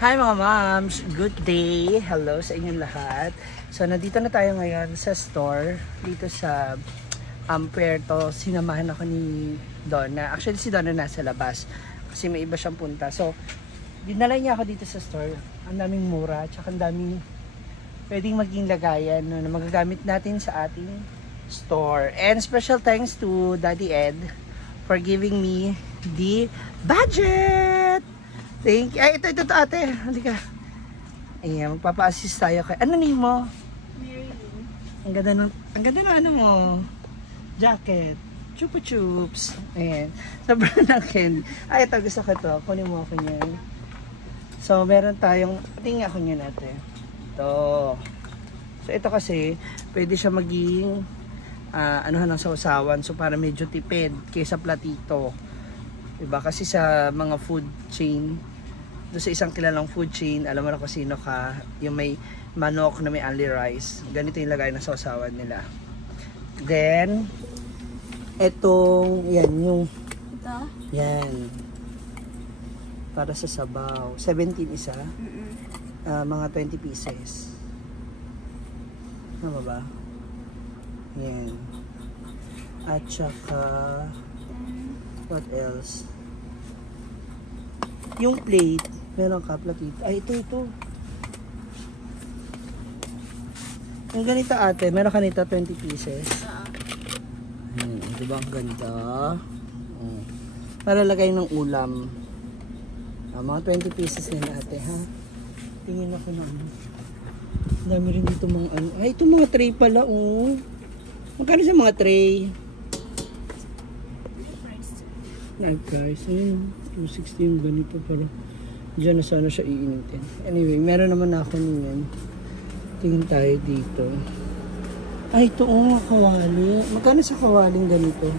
Hi mga moms! Good day! Hello sa inyong lahat. So nandito na tayo ngayon sa store dito sa Puerto. Sinamahan ako ni Donna. Actually si Donna nasa labas kasi may iba siyang punta. So dinala niya ako dito sa store. Ang daming mura at ang daming pwedeng maging lagayan na magagamit natin sa ating store. And special thanks to Daddy Ed for giving me the budget! Thank you. Ay, ito ate. Halika. Ayan, magpapa-assist tayo kay... Ano name mo? Marilyn. Ang ganda ng ano mo. Jacket. Chupa chups. Ayan. Sobrang nakin. Ay, ito. Gusto ko to. Kunin mo ako niyan. So, meron tayong... Tingin ako niyan ate. Ito. So, ito kasi, pwede siya maging... anuhan ng sausawan. So, para medyo tipid kaysa platito. Diba? Kasi sa mga food chain, doon sa isang kilalang food chain, alam mo na kung sino ka, yung may manok na may only rice. Ganito yung lagay ng sausawan nila. Then, etong, yan, yung, Ito? yan, para sa sabaw. 17 isa, mga 20 pieces. Ano ba? Yan. At saka, what else? Yung plate, meron ka platito. Ay, ito. Yung ganito ate, meron ka nito 20 pieces. Diba ang ganda? Para lagay ng ulam. Mga 20 pieces nila ate, ha? Tingin ako na ano. Ang dami rin dito mga ano. Ay, ito mga tray pala, oh. Magkano sa mga tray? Guys, ayun, 260 yung ganito, pero dyan na sana siya iinitin. Anyway, meron naman ako niyan. Tingin tayo dito. Ay, ito kawali. Magkano sa kawaling ganito?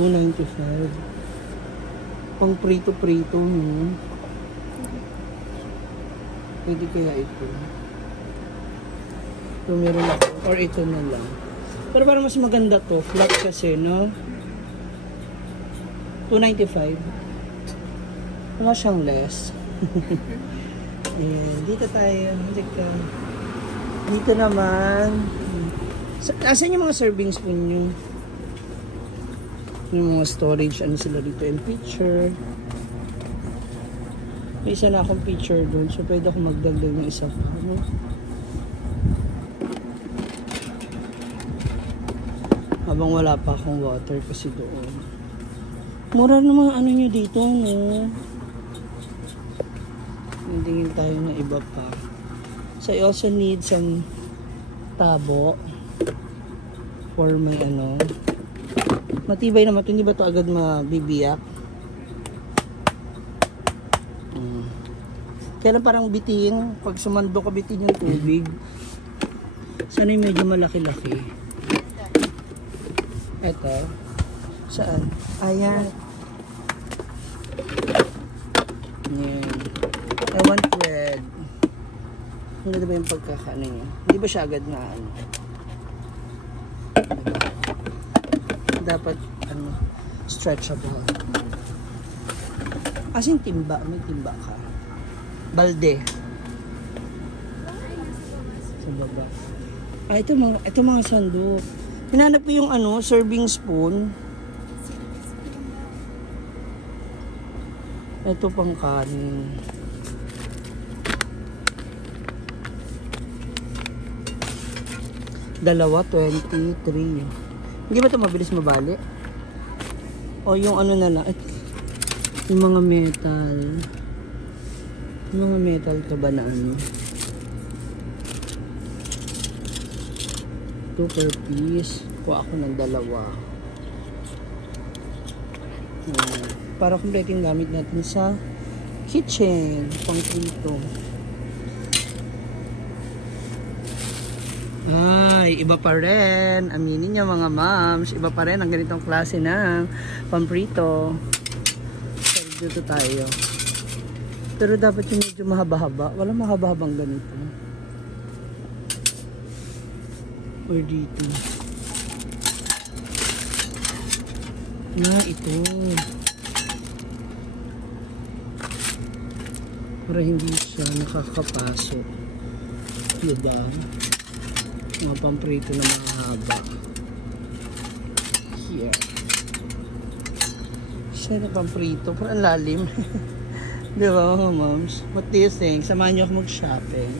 295. Pang prito-prito, no? Pwede kaya ito. Ito meron ako. Or ito na lang. Pero parang mas maganda to. Flat kasi, no? 295. Wala siyang less. Ayan. Dito tayo. Dito naman. Asan yung mga serving spoon nyo? Yung mga storage. Ano sila dito? And picture. May isa na akong picture doon. So pwede akong magdagdag ng isa pa. Ano? Habang wala pa akong water kasi doon. Mura naman ano nyo dito, no? Hindingin tayo ng iba pa. So, I also need some tabo for my ano. Matibay naman ito. Hindi ba ito agad mabibiyak? Kaya lang parang bitin. Pag sumando ka bitin yung tubig. Sana yung medyo malaki-laki. Ito. Saan? Ayan. Ayan. I want bread. Ang ganda ba yung pagkakaano niya? Hindi ba siya agad na ano? Dapat ano, stretchable. Asin timba? May timba ka? Balde. Sa baba. Ito mga sandok. Hinanap ko yung ano, serving spoon. Ito pang kanin. Dalawa, 23. Hindi ba ito mabilis mabali? O yung ano na lang. Yung mga metal. Yung mga metal ka ba na ano? 2 per piece. Kuha ako ng dalawa. Para kompleto yung gamit natin sa kitchen. Pang prito. Ay, iba pa rin. Aminin niyo mga moms. Iba pa rin ang ganitong klase ng pamprito. So, dito tayo. Pero dapat yung medyo mahaba-haba. Wala mahaba-habang ganito. Or dito. Na, ito. para hindi siya nakakapasok. Diba? Mga pamprito na mahaba. Here. Siya na pamprito. Parang lalim. Diba mga moms? What do you think? Samahan niyo ako mag-shopping.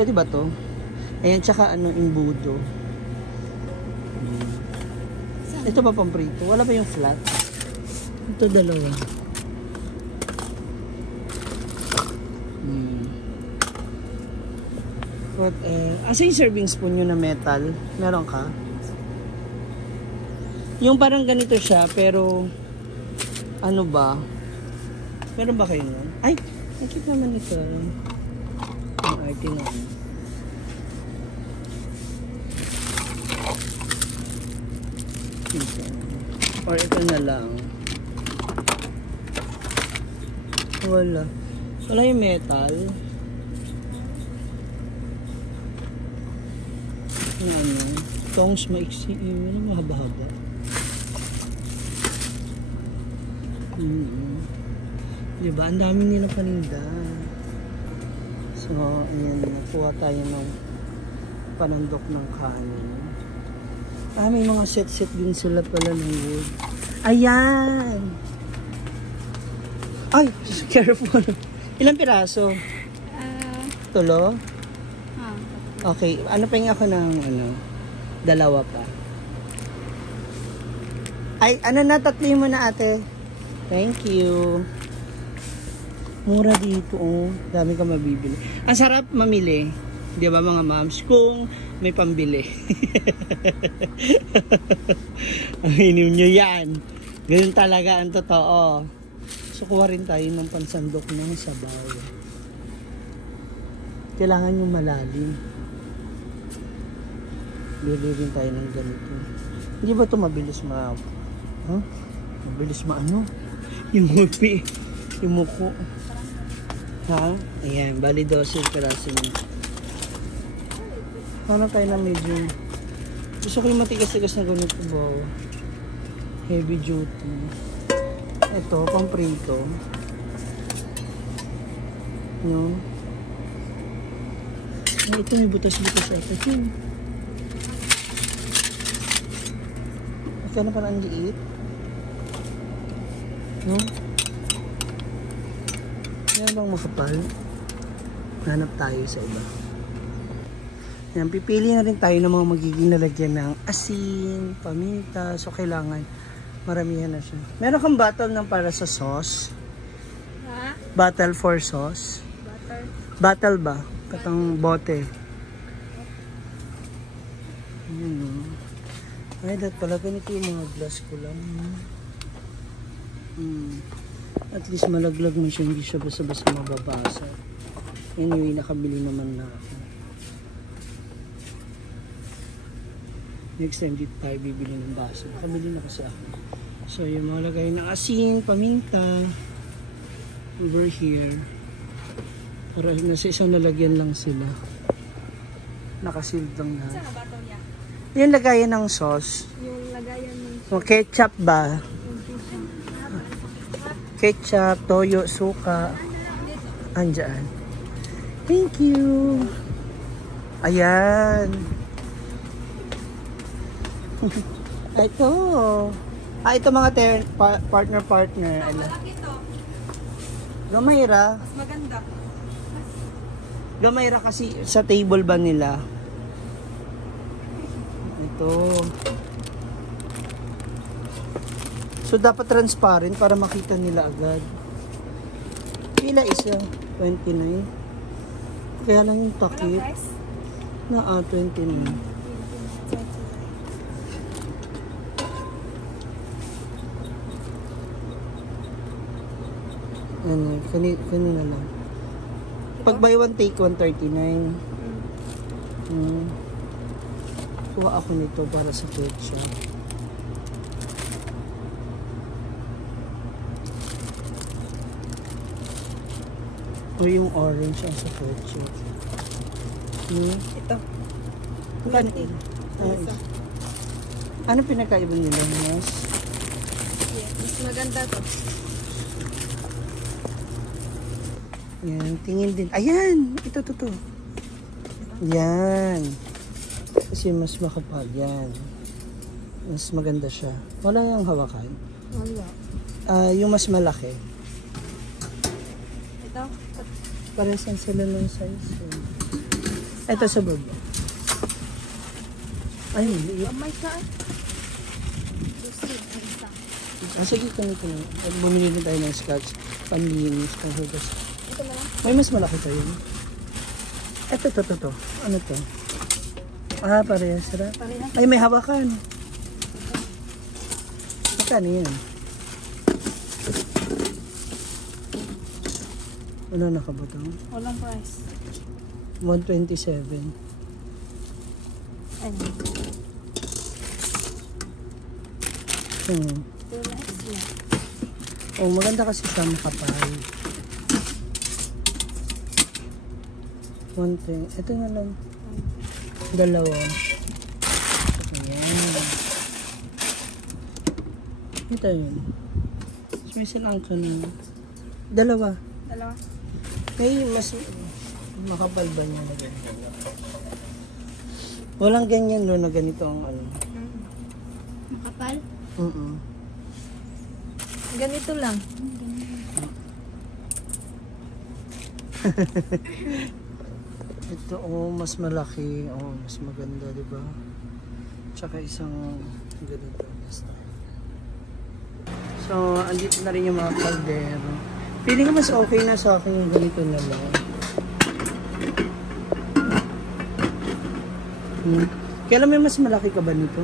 Pwede ba to? Ayan, tsaka ano, imbudo. Ito ba pamprito? Wala ba yung flat? Ito dalawa. What asa yung serving spoon nyo na metal? Meron ka? Yung parang ganito siya, pero ano ba? Meron ba kayo nun? Ay! Nakita naman ito. Ang arte na. Or ito na lang. Wala. Wala yung metal. Yung ano, tongs maiksi, yung mahaba-haba. Diba? Ang dami nila paninda. So, ayan, nakuha tayo ng panandok ng kanin. May mga set-set din sila pala ng wood. Ayan! Ay! Careful! Ilang piraso? Tulo? Okay. Ano pa yung ako ng dalawa pa? Ay, ano na? Tatlo mo na ate. Thank you. Mura dito, oh. Dami ka mabibili. Ang sarap mamili. Di ba mga moms? Kung may pambili. Aminim nyo yan. Ganun talaga ang totoo. So, kuha rin tayo ng pansandok ng sabaw. Kailangan yung malalim. Bili rin tayo ng ganito. Hindi ba ito mabilis huh? Mabilis maano? Yung mupi. Yung muko. Ha? Ayan. Bali 12 peraso niya. Ano tayo na medyo gusto ko yung matigas-tigas na ganito ba? Heavy duty. Ito, pamprito. No? Ay, ito may butas-butas ito. Ito na parang liit. No? Yan bang makapal? Hanap tayo sa iba. Yan, pipili na rin tayo ng mga magiging lalagyan ng asin, paminta. So, kailangan maramihan na siya. Meron kang bottle ng para sa sauce? Ha? Bottle for sauce? Bottle? Bottle ba? Katang bote. Ay, dat pala ganito yung mga glass ko lang. At least malaglag mo siya, hindi siya basta-basta mababasa. Anyway, nakabili naman na ako. Next time dito tayo bibili ng baso. Nakabili na kasi ako. So, yung mga lagay ng asin, paminta, over here. Para nasa isang lalagyan lang sila. Nakasealed lang na. Saan ang bato niya? Yung lagayan ng sauce. Yung lagayan ng Yung ketchup ba? Ketchup, toyo, suka. Andyan. Thank you. Ayan. Ito. Ito mga partner. malaki to. Gamayra. Mas maganda. Gamayra kasi sa table ba nila? Ito. So, dapat transparent para makita nila agad. Pila isa? 29. Kaya lang yung takip. Na 29. Ano, kanina lang. Pag buy one take 139. Kuha ako nito para sa ketchup. O yung orange ang sa ketchup. Ito. Ano pinakaiba nila, Mas? Yeah, mas maganda to. Yan, tingin din. Ayan! Ito. Yan. Kasi mas makapal. Yan. Mas maganda siya. Wala yung hawakan. Wala. Yung mas malaki. Ito? Paresan sila ng size. Ito sa baba. Ay, liit. Oh my God. Lucy, ang isa. Sige, ganito na. Bumili na tayo ng scotch. Panlinis, panghugas. Ito na lang. May mas malaki tayo. Ito. Ano to? Parehas. Sarap. Parehas. Ay, may hawakan. Magkano yan? Wala nakabutang? Walang price. 127. Ayun. Ito na isla. Oh, maganda kasi siya makapal. 110. Ito na lang. Dalawa. Ayan. Ito yun. May silang ka na. Dalawa. Dalawa. May mas makapal ba niya na ganyan? Walang ganyan no na ganito ang ano. Makapal? Ganito lang. Ito mas malaki. Mas maganda, di ba? Tsaka isang ganito. So, andito na rin yung mga kaldero. Feeling ko mas okay na sa akin yung ganito na lang. Kailan may mas malaki ka ba nito?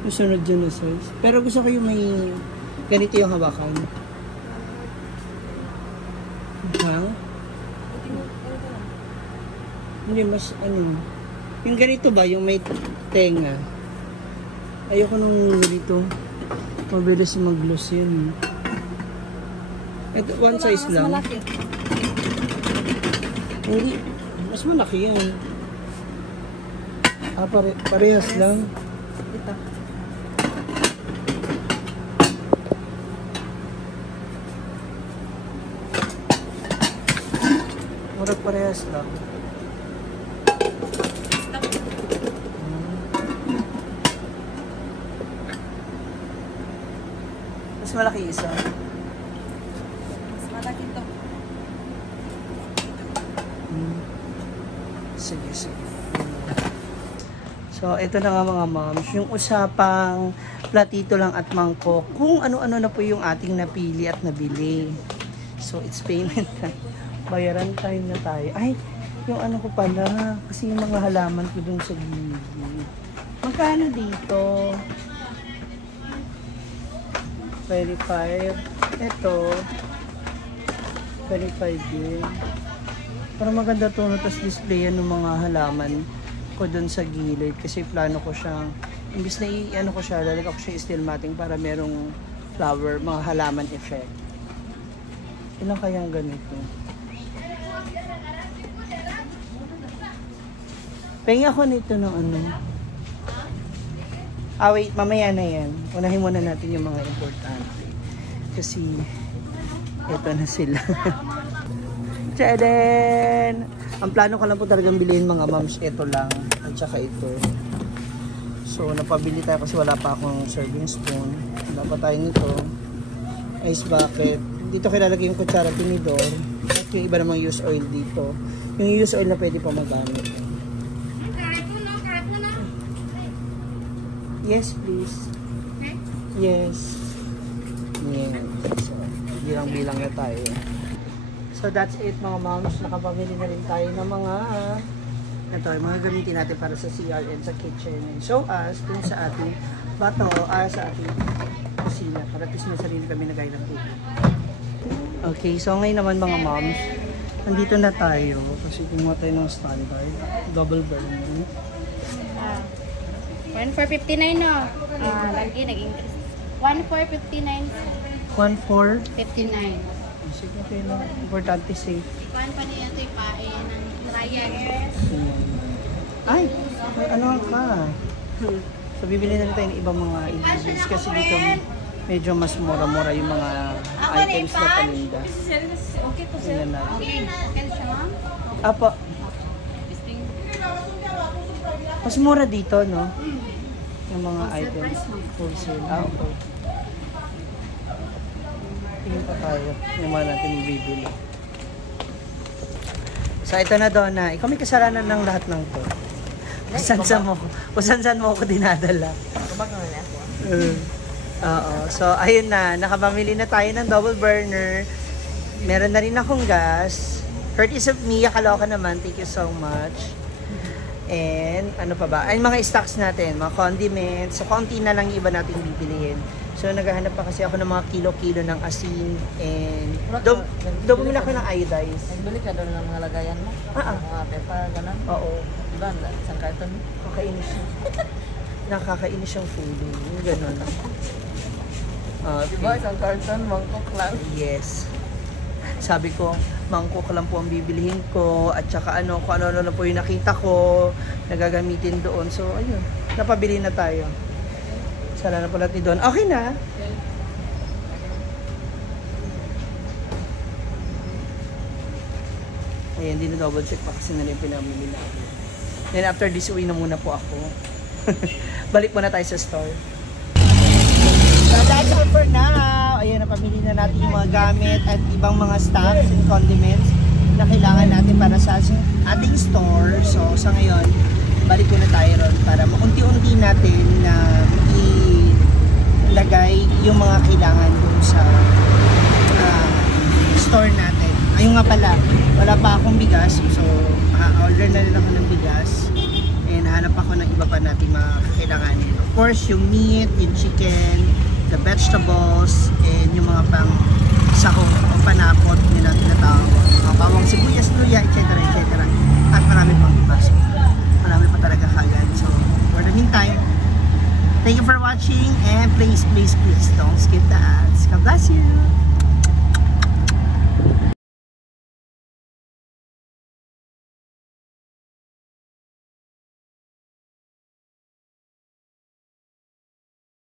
Yung sunod dyan na size. Pero gusto ko yung may ganito yung hawakan. Ha? Hindi mas ano. Yung ganito ba? Yung may tenga. Ayoko nung ganito. Mabilis mag-gloss yun. Ito, one size mas lang. Malaki. Hindi. Mas malaki yun. Parehas lang. Ito. Murag parehas lang. Mas malaki isa. Mas malaki ito. Sige. So, ito na nga mga moms. Yung usapang platito lang at mangkok. Kung ano-ano na po yung ating napili at nabili. So, it's payment time. Bayaran time na tayo. Ay, yung ano ko pala. Kasi yung mga halaman ko dun sa gilid. Magkano dito? 25. Ito. 25 din. Para maganda to, no? Tapos display yan ng mga halaman ko dun sa gilid. Kasi plano ko siyang, imbis na i-ano ko siya, lalagyan ko siya steel matting para merong flower, mga halaman effect. Ilan kayang ganito? Pengi ako nito ng ano. Wait, mamaya na yan. Unahin muna natin yung mga importante. Kasi, ito na sila. Tchaden! Ang plano ko lang po talagang bilhin mga moms, ito lang. At saka ito. So, napabili tayo kasi wala pa akong serving spoon. Wala pa tayo nito. Ice bucket. Dito kilalagay yung kutsara tinidor. At yung iba namang use oil dito. Yung use oil na pwede pa magamit. Yes, please. Yes. Yes. So, bilang-bilang na tayo. So, that's it mga moms. Nakapamili na rin tayo ng mga ito, yung mga gamitin natin para sa CR and sa kitchen. And show us dun sa ating bato, sa ating kusina. Para at least may sarili kami na gaya ng tubig. Okay, so ngayon naman mga moms, nandito na tayo. Kasi kumuha tayo ng standard. Double burn. 1,459 no? Lagi nag-increase. 1,459. 1,4. 59. Sige, okay lang. Importante safe. Kuhan pa niya ito yung pain ng Ryan. Ay, may ano ka. So, bibili na rin tayo ng ibang mga ingredients kasi dito medyo mas mura-mura yung mga items na paninda. Okay to sir. Tingnan natin. Okay siya ma'am. Apo, mas mura dito, no? Yung mga items. price, ma'am. Wholesale. Okay. Tingin pa tayo. Yung mga natin bibili. So, ito na doon na. Ikaw may kasalanan ng lahat ng to. Kusan-san mo ako dinadala. Oo. So, ayun na. Nakapamili na tayo ng double burner. Meron na rin akong gas. Courtesy of Mia Kaloka naman. Thank you so much. And ano pa ba? Ay, mga stocks natin. Mga condiments. So, konti na lang yung iba natin bibilihin. So, naghahanap pa kasi ako ng mga kilo-kilo ng asin. And bumili ako ng iodize. Nagbili ka doon ng mga lagayan mo? Mga pepa, gano'n? Oo. Diba? Isang karton? Nakakainis siya. Nakakainis siyang food. Yung ganun. Diba? Isang karton, mangkok lang. Yes. Sabi ko, mangkok lang po ang bibilihin ko at saka ano, kung ano na po yung nakita ko na gagamitin doon. So, ayun. Napabili na tayo. Sala na pala natin doon. Okay na. Ayan, hindi na double check pa kasi na rin pinamili na. Then after this, uwi na muna po ako. Balik muna tayo sa store. So that's all for now. Ayan, napamili na natin yung mga gamit at ibang mga stocks and condiments na kailangan natin para sa ating store. So sa ngayon, balik muna tayo ron para maunti-unti natin na ilagay yung mga kailangan dun sa store natin. Ayun nga pala, wala pa akong bigas. So, order na rin ako ng bigas. And hanap ako ng iba pa natin mga kailanganin. Of course, yung meat, yung chicken, the vegetables, and yung mga pang sahog o panakot nila tinatawag. Mga bawang sibuyas, luya, etc. etc. At marami pang iba. So, marami pa talaga kagad. So, for the meantime, thank you for watching and please don't skip the ads. God bless you!